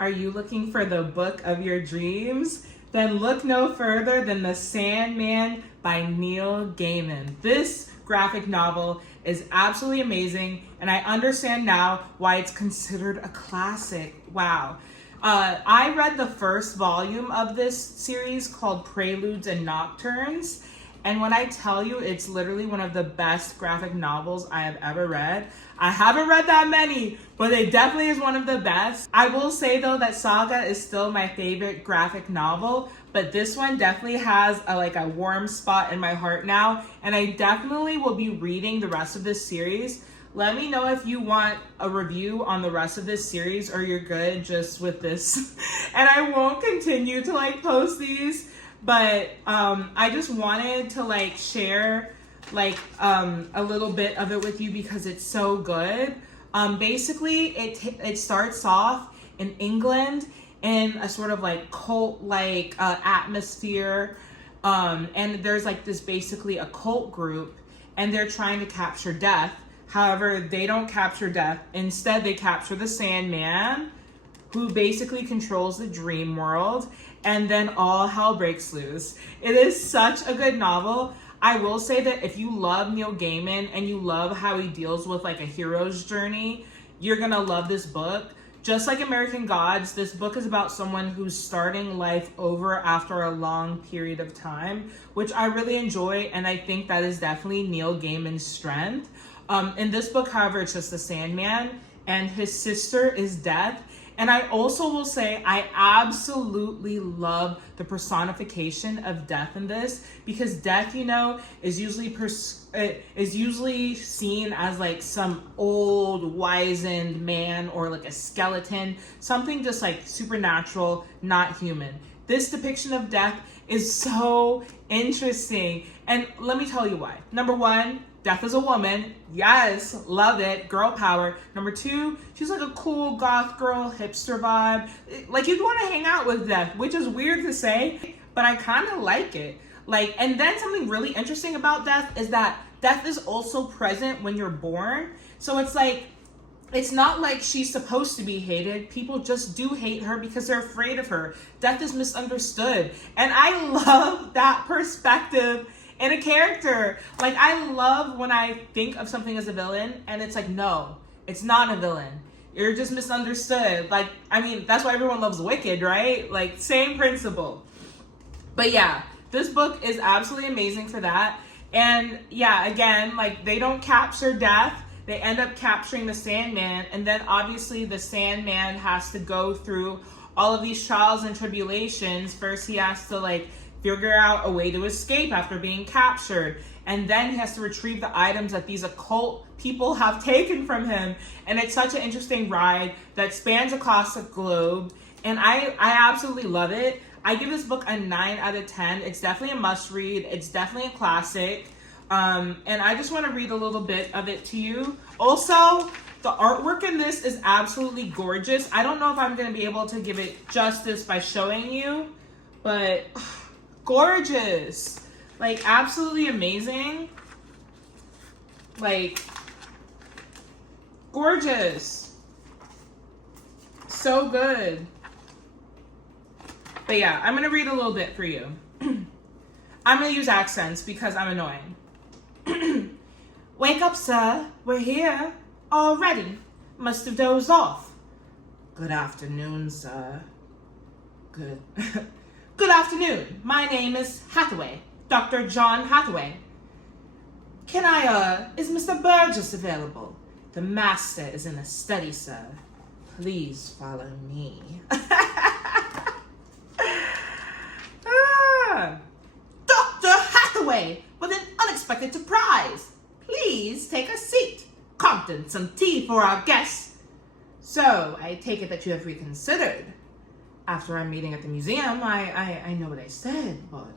Are you looking for the book of your dreams? Then look no further than The Sandman by Neil Gaiman. This graphic novel is absolutely amazing, and I understand now why it's considered a classic. Wow. I read the first volume of this series called Preludes and Nocturnes, and when I tell you it's literally one of the best graphic novels I have ever read. I haven't read that many, but it definitely is one of the best. I will say though that Saga is still my favorite graphic novel, but this one definitely has a warm spot in my heart now, and I definitely will be reading the rest of this series. Let me know if you want a review on the rest of this series or you're good just with this. And I won't continue to post these, but I just wanted to share a little bit of it with you because it's so good. Basically it starts off in England in a sort of cult atmosphere, and there's this basically a cult group, and they're trying to capture death. However, they don't capture death. Instead, they capture the Sandman, who basically controls the dream world, and then all hell breaks loose. It is such a good novel. I will say that if you love Neil Gaiman and you love how he deals with a hero's journey, you're gonna love this book. Just like American Gods, this book is about someone who's starting life over after a long period of time, which I really enjoy, and I think that is definitely Neil Gaiman's strength. In this book, however, it's just the Sandman, and his sister is Death. And I also will say I absolutely love the personification of Death in this, because Death, is usually seen as some old wizened man or a skeleton, something just supernatural, not human. This depiction of Death is so interesting, and let me tell you why. Number one, Death is a woman. Yes, love it. Girl power. Number two, she's a cool goth girl, hipster vibe. You'd want to hang out with Death, which is weird to say, but I kind of like it. And then something really interesting about Death is that Death is also present when you're born. So it's not like she's supposed to be hated. People just do hate her because they're afraid of her. Death is misunderstood. And I love that perspective in a character. I love when I think of something as a villain and it's no, it's not a villain. You're just misunderstood. That's why everyone loves Wicked, right? Same principle. But yeah, this book is absolutely amazing for that. And yeah, again, they don't capture Death. They end up capturing the Sandman. And then obviously the Sandman has to go through all of these trials and tribulations. First he has to figure out a way to escape after being captured. And then he has to retrieve the items that these occult people have taken from him. And it's such an interesting ride that spans across the globe. And I absolutely love it. I give this book a 9 out of 10. It's definitely a must read. It's definitely a classic. And I just want to read a little bit of it to you. Also, the artwork in this is absolutely gorgeous. I don't know if I'm going to be able to give it justice by showing you, but gorgeous. Absolutely amazing. Gorgeous. So good. But yeah, I'm going to read a little bit for you. I'm going to use accents because I'm annoying. Wake up, sir. We're here already. Must have dozed off. Good afternoon, sir. Good. Good afternoon. My name is Hathaway. Dr. John Hathaway. Is Mr. Burgess available? The master is in a study, sir. Please follow me. Dr. Hathaway, with an unexpected surprise. Please take a seat. Compton, some tea for our guests. So, I take it that you have reconsidered. After our meeting at the museum, I know what I said, but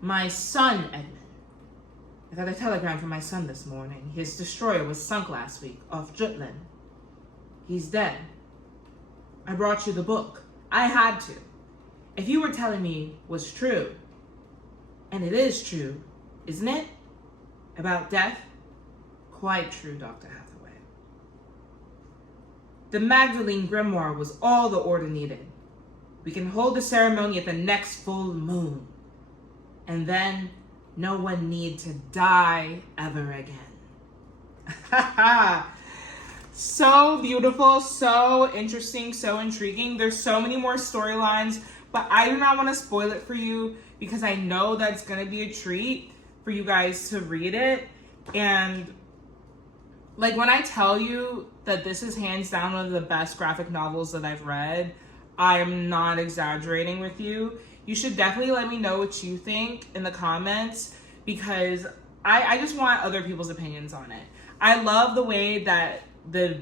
my son, Edmund. I got a telegram from my son this morning. His destroyer was sunk last week off Jutland. He's dead. I brought you the book. I had to. If you were telling me was true, and it is true, isn't it? About death? Quite true, Dr. Hathaway. The Magdalene Grimoire was all the order needed. We can hold the ceremony at the next full moon. And then no one need to die ever again. So beautiful, so interesting, so intriguing. There's so many more storylines, but I do not want to spoil it for you because I know that's going to be a treat for you guys to read it. And like when I tell you that this is hands down one of the best graphic novels that I've read, I'm not exaggerating with you. You should definitely let me know what you think in the comments because I just want other people's opinions on it. I love the way that the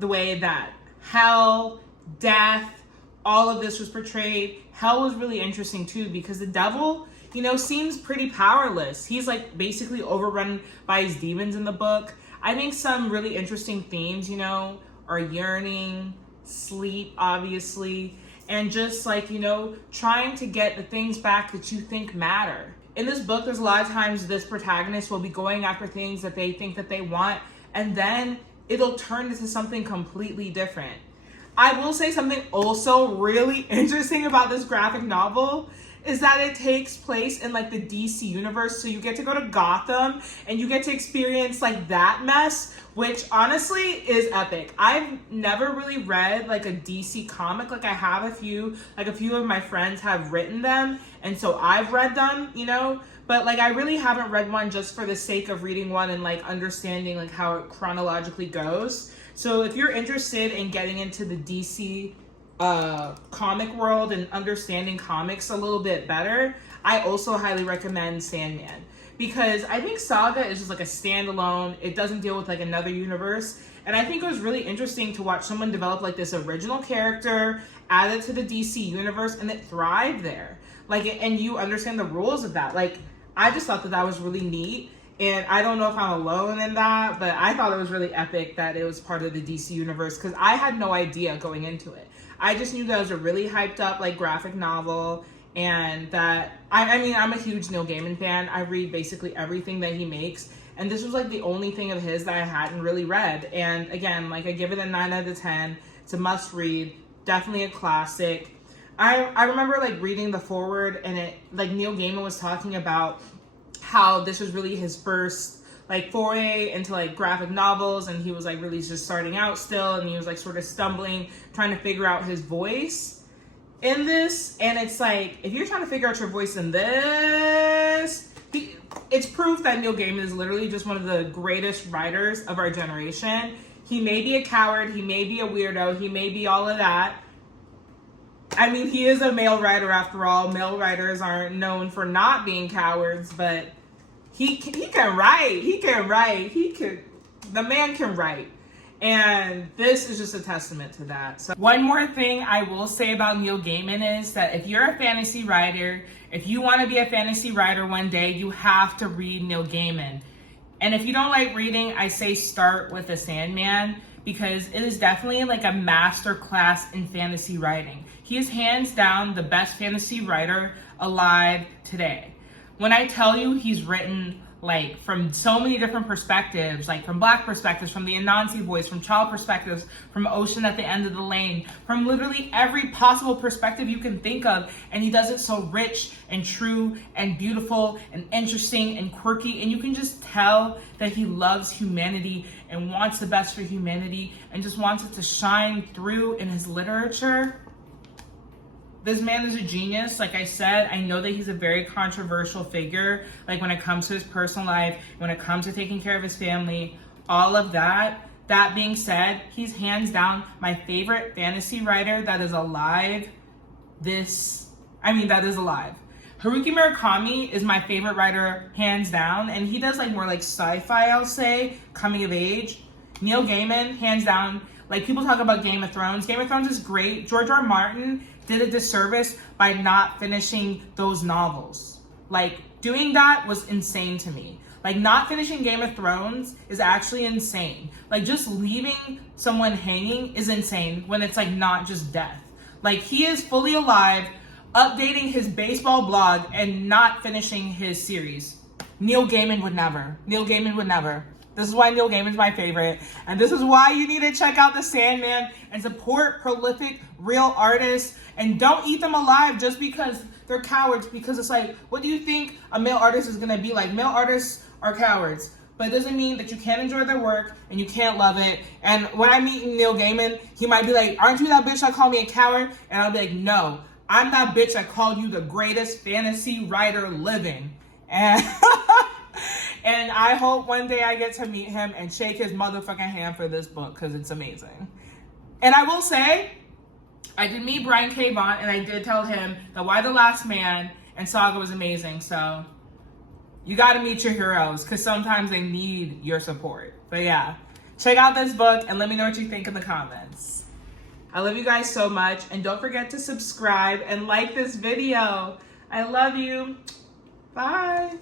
way that hell, death, all of this was portrayed. Hell was really interesting too because the devil, you know, seems pretty powerless. He's like basically overrun by his demons in the book. I think some really interesting themes, you know, are yearning, sleep, obviously, and just like, you know, trying to get the things back that you think matter. In this book, there's a lot of times this protagonist will be going after things that they think that they want, and then it'll turn into something completely different. I will say something also really interesting about this graphic novel is that it takes place in like the DC universe. So you get to go to Gotham and you get to experience like that mess, which honestly is epic. I've never really read like a DC comic. Like I have a few of my friends have written them. And so I've read them, you know, but like I really haven't read one just for the sake of reading one and like understanding like how it chronologically goes. So if you're interested in getting into the DC comic world and understanding comics a little bit better, I also highly recommend Sandman because I think Saga is just like a standalone. It doesn't deal with like another universe, and I think it was really interesting to watch someone develop like this original character, add it to the DC universe, and it thrived there. Like, and you understand the rules of that. Like, I just thought that that was really neat. And I don't know if I'm alone in that, but I thought it was really epic that it was part of the DC universe because I had no idea going into it. I just knew that it was a really hyped up like graphic novel and that, I mean, I'm a huge Neil Gaiman fan. I read basically everything that he makes. And this was like the only thing of his that I hadn't really read. And again, like I give it a 9 out of 10. It's a must read, definitely a classic. I remember like reading the foreword and it like Neil Gaiman was talking about how this was really his first like foray into like graphic novels, and he was like really just starting out still, and he was like sort of stumbling, trying to figure out his voice in this. And it's like, if you're trying to figure out your voice in this, it's proof that Neil Gaiman is literally just one of the greatest writers of our generation. He may be a coward, he may be a weirdo, he may be all of that. I mean, he is a male writer after all. Male writers aren't known for not being cowards, but he can write. The man can write. And this is just a testament to that. So one more thing I will say about Neil Gaiman is that if you're a fantasy writer, if you want to be a fantasy writer one day, you have to read Neil Gaiman. And if you don't like reading, I say start with The Sandman because it is definitely like a master class in fantasy writing. He is hands down the best fantasy writer alive today. When I tell you he's written like from so many different perspectives, like from Black perspectives, from the Anansi voice, from child perspectives, from Ocean at the End of the Lane, from literally every possible perspective you can think of. And he does it so rich and true and beautiful and interesting and quirky. And you can just tell that he loves humanity and wants the best for humanity and just wants it to shine through in his literature. This man is a genius. Like I said, I know that he's a very controversial figure. Like when it comes to his personal life, when it comes to taking care of his family, all of that. That being said, he's hands down my favorite fantasy writer that is alive. That is alive. Haruki Murakami is my favorite writer, hands down. And he does like more like sci-fi, I'll say, coming of age. Neil Gaiman, hands down. Like people talk about Game of Thrones. Game of Thrones is great. George R. R. Martin did a disservice by not finishing those novels. Like doing that was insane to me. Like not finishing Game of Thrones is actually insane. Like just leaving someone hanging is insane when it's like not just death. Like he is fully alive, updating his baseball blog and not finishing his series. Neil Gaiman would never. Neil Gaiman would never. This is why Neil Gaiman's my favorite. And this is why you need to check out the Sandman and support prolific, real artists. And don't eat them alive just because they're cowards. Because it's like, what do you think a male artist is going to be like? Male artists are cowards. But it doesn't mean that you can't enjoy their work and you can't love it. And when I meet Neil Gaiman, he might be like, aren't you that bitch that called me a coward? And I'll be like, no, I'm that bitch that called you the greatest fantasy writer living. And... And I hope one day I get to meet him and shake his motherfucking hand for this book because it's amazing. And I will say, I did meet Brian K. Vaughan and I did tell him that Why the Last Man and Saga was amazing. So you got to meet your heroes because sometimes they need your support. But yeah, check out this book and let me know what you think in the comments. I love you guys so much. And don't forget to subscribe and like this video. I love you. Bye.